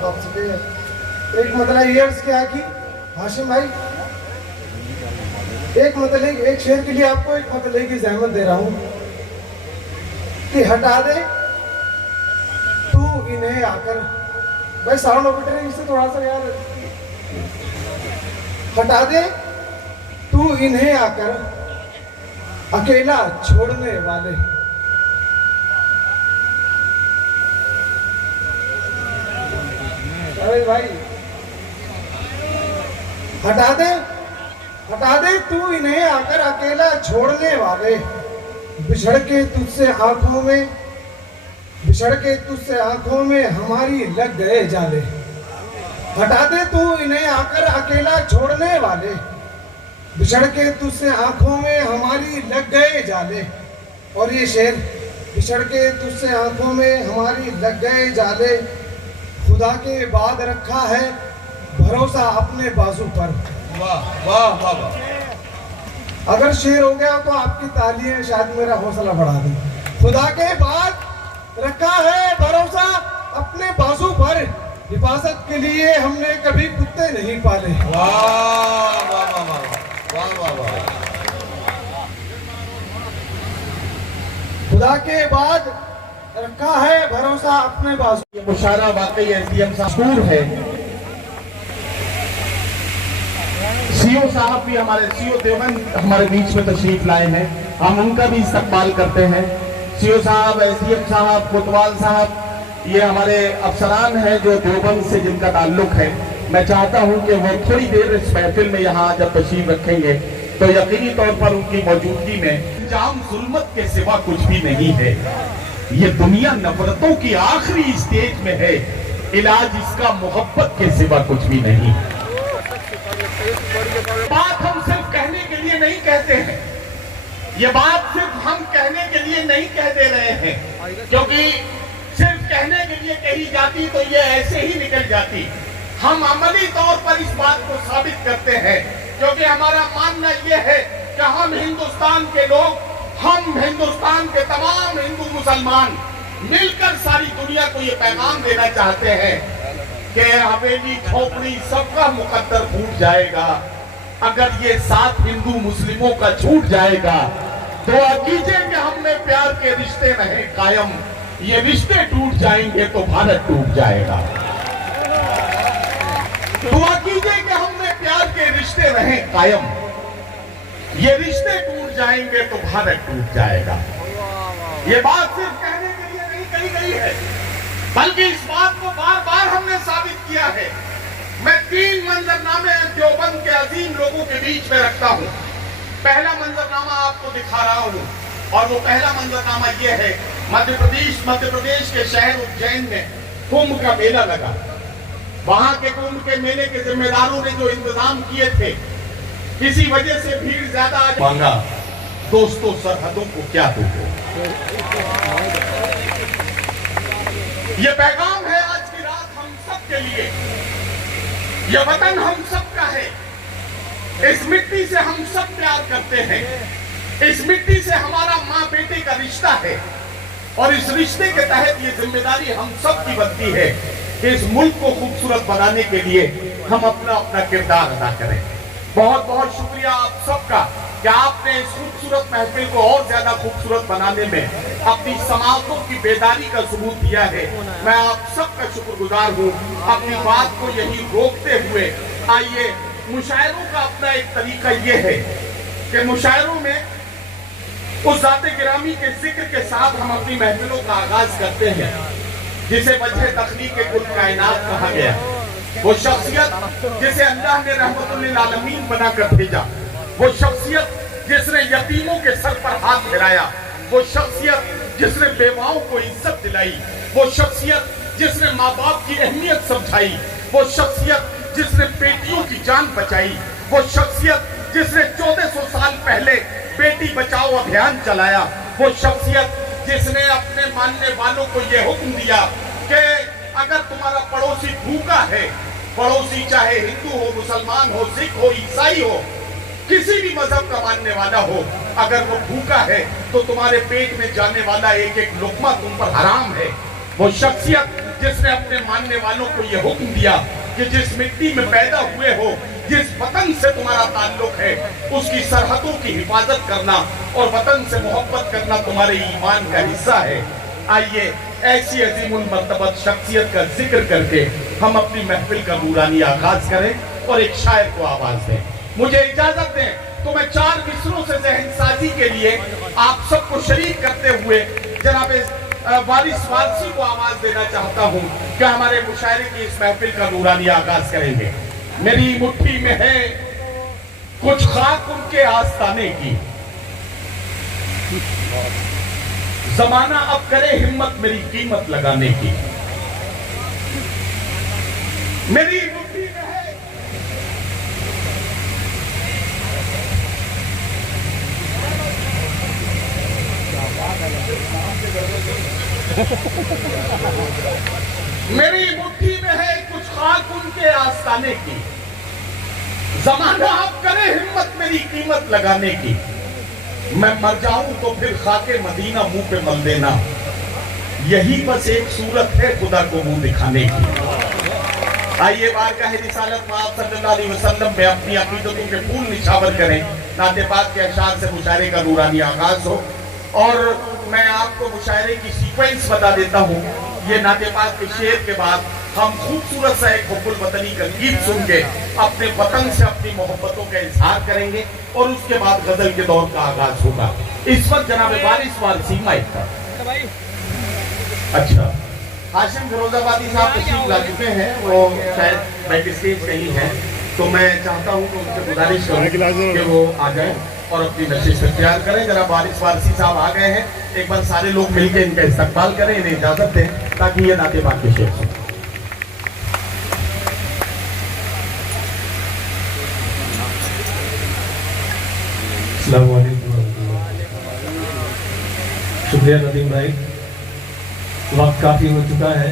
तो आपसे के एक मतलब ये अर्ज क्या कि हाशिम भाई एक शेर के लिए आपको एक मतलब की जहमत दे रहा हूँ कि हटा दे तू इन्हें आकर, भाई साउंड ऑपरेटर इससे थोड़ा सा यार, हटा दे तू इन्हें आकर अकेला छोड़ने वाले। अरे भाई हटा दे तू इन्हें आकर अकेला छोड़ने वाले, बिछड़ के तुझसे आंखों में हमारी लग गए जाले। हटा दे तू इन्हें आकर अकेला छोड़ने वाले, बिछड़ के तुझसे आंखों में हमारी लग गए जाले। और ये शेर, बिछड़ के तुझसे आंखों में हमारी लग गए जाले, खुदा के बाद रखा है भरोसा अपने बाजू पर। वाह वाह वाह वाह। अगर शेर हो गया तो आपकी तालियां शायद मेरा हौसला बढ़ा दें। खुदा के बाद रखा है भरोसा अपने बाजू पर, हिफाजत के लिए हमने कभी कुत्ते नहीं पाले। वाह वाह वाह वाह वाह वाह वाह। खुदा के बाद रखा है भरोसा अपने बाजू। ये मुशायरा वाकई एसडीएम साहब है। सीओ साहब भी हमारे सीओ देवबंद हमारे बीच में तशरीफ लाए हैं, हम उनका भी इस्तकबाल करते हैं। सीओ साहब, एसडीएम साहब, कोतवाल साहब, ये हमारे अफसरान हैं जो देवबंद से जिनका ताल्लुक है। मैं चाहता हूं कि वो थोड़ी देर इस महफिल में यहाँ जब तशरीफ रखेंगे तो यकीनी तौर पर उनकी मौजूदगी में जाम जुल्मत के सिवा कुछ भी नहीं है। ये दुनिया नफरतों की आखिरी स्टेज में है, इलाज इसका मोहब्बत के सिवा कुछ भी नहीं। बात हम सिर्फ कहने के लिए नहीं कहते हैं, ये बात सिर्फ हम कहने के लिए नहीं कह दे रहे हैं, क्योंकि सिर्फ कहने के लिए कही जाती तो ये ऐसे ही निकल जाती। हम अमली तौर पर इस बात को साबित करते हैं, क्योंकि हमारा मानना यह है कि हम हिंदुस्तान के लोग, हम हिंदुस्तान के तमाम हिंदू मुसलमान मिलकर सारी दुनिया को ये पैगाम देना चाहते हैं कि हवेली झोपड़ी सबका मुकद्दर फूट जाएगा, अगर ये साथ हिंदू मुस्लिमों का छूट जाएगा। दुआ कीजिए कि हमने प्यार के रिश्ते रहे कायम, ये रिश्ते टूट जाएंगे तो भारत टूट जाएगा। दुआ कीजिए कि हमने प्यार के रिश्ते रहे कायम, ये रिश्ते टूट जाएंगे तो भारत टूट जाएगा। ये बात सिर्फ कहने के लिए नहीं कही गई है, बल्कि इस बात को बार बार हमने साबित किया है। मैं 3 मंजरनामे देवबंद के अजीम लोगों के बीच में रखता हूं। पहला मंजरनामा आपको दिखा रहा हूं, और वो पहला मंजरनामा ये है, मध्य प्रदेश के शहर उज्जैन में कुंभ का मेला लगा। वहां के कुंभ के मेले के जिम्मेदारों ने जो इंतजाम किए थे, किसी वजह से भीड़ ज्यादा मांगा। दोस्तों, सरहदों को क्या दोगे? ये पैगाम है आज की रात हम सब के लिए। यह वतन हम सब का है, इस मिट्टी से हम सब प्यार करते हैं, इस मिट्टी से हमारा माँ बेटे का रिश्ता है, और इस रिश्ते के तहत ये जिम्मेदारी हम सब की बनती है कि इस मुल्क को खूबसूरत बनाने के लिए हम अपना अपना किरदार अदा करें। बहुत बहुत शुक्रिया आप सबका कि आपने इस खूबसूरत महफिल को और ज्यादा खूबसूरत बनाने में अपनी समाजों की बेदारी का सबूत दिया है। मैं आप सबका शुक्रगुजार हूँ। अपनी बात को यही रोकते हुए आइए, मुशायरों का अपना एक तरीका ये है कि मुशायरों में उस ज़ाते गिरामी के जिक्र के साथ हम अपनी महफिलों का आगाज करते हैं, जिसे वजह तख्लीक कुल कायनात कहा गया। वो शख्सियत जिसे अल्लाह ने रहमतुल आलमीन बनाकर भेजा, वो शख्सियत जिसने यतीमों के सर पर हाथ फिराया, वो शख्सियत जिसने बेवाओं को इज्जत दिलाई, वो शख्सियत जिसने माँ बाप की अहमियत समझाई, वो शख्सियत जिसने बेटियों की जान बचाई, वो शख्सियत जिसने 1400 साल पहले बेटी बचाओ अभियान चलाया, वो शख्सियत जिसने अपने मानने वालों को यह हुक्म दिया कि अगर तुम्हारा पड़ोसी भूखा है, पड़ोसी चाहे हिंदू हो, मुसलमान हो, सिख हो, ईसाई हो, किसी भी मजहब का मानने वाला हो, अगर वो भूखा है तो तुम्हारे पेट में जाने वाला एक एक लुकमा तुम पर हराम है। वो शख्सियत जिसने अपने मानने वालों को यह हुक्म दिया कि जिस मिट्टी में पैदा हुए हो, जिस वतन से तुम्हारा ताल्लुक है, उसकी सरहदों की हिफाजत करना और वतन से मोहब्बत करना तुम्हारे ईमान का हिस्सा है। आइए ऐसी अजीमुल मर्तबत शख्सियत का जिक्र करके हम अपनी महफिल का नूरानी आगाज करें और एक शायर को आवाज दें। मुझे इजाजत दें तो मैं 4 मिसरों से ज़हन साजी के लिए आप सबको शरीक करते हुए जनाब वारिस वारसी को आवाज देना चाहता हूं कि हमारे मुशायरे की इस महफिल का नूरानी आगाज करेंगे। मेरी मुट्ठी में है कुछ खाक उनके आस्ताने की, जमाना अब करे हिम्मत मेरी कीमत लगाने की। मेरी मुट्ठी में है मेरी मुट्ठी में है कुछ खाक उनके आस्ताने की, जमाना अब करे हिम्मत मेरी कीमत लगाने की। मैं मर जाऊं तो फिर खाके मदीना मुंह पे मल देना, यही बस एक सूरत है खुदा को मुंह दिखाने की। आइए बारगाह रिसालत में आप सल्लल्लाहु अलैहि वसल्लम में अपनी अकीदतों के फूल निछावर करें। नाते पाक के अशार से मुशायरे का नूरानी आगाज हो। और मैं आपको मुशायरे की सीक्वेंस बता देता हूँ। ये नाते पाक के शेर के बाद हम खूबसूरत सा एक हुब्बुल वतनी का गीत सुन के अपने वतन से अपनी मोहब्बतों का इजहार करेंगे और उसके बाद गजल के दौर का आगाज होगा। इस वक्त जनाब वारिस वारसी माइक था। अच्छा, हाशिम फिरोजाबादी साहब तशरीफ ला चुके हैं, वो शायद बैक स्टेज कहीं है, तो मैं चाहता हूँ कि उनसे गुजारिश करूँ कि वो आ जाए और अपनी नशिश इख्तियार करें। जनाब वारिस वारसी साहब आ गए हैं, एक बार सारे लोग मिलकर इनका इस्तकबाल करें, इन्हें इजाजत दें ताकि ये नाते पाक के शेर सुन। शुक्रिया नदीम भाई, वक्त काफी हो चुका है।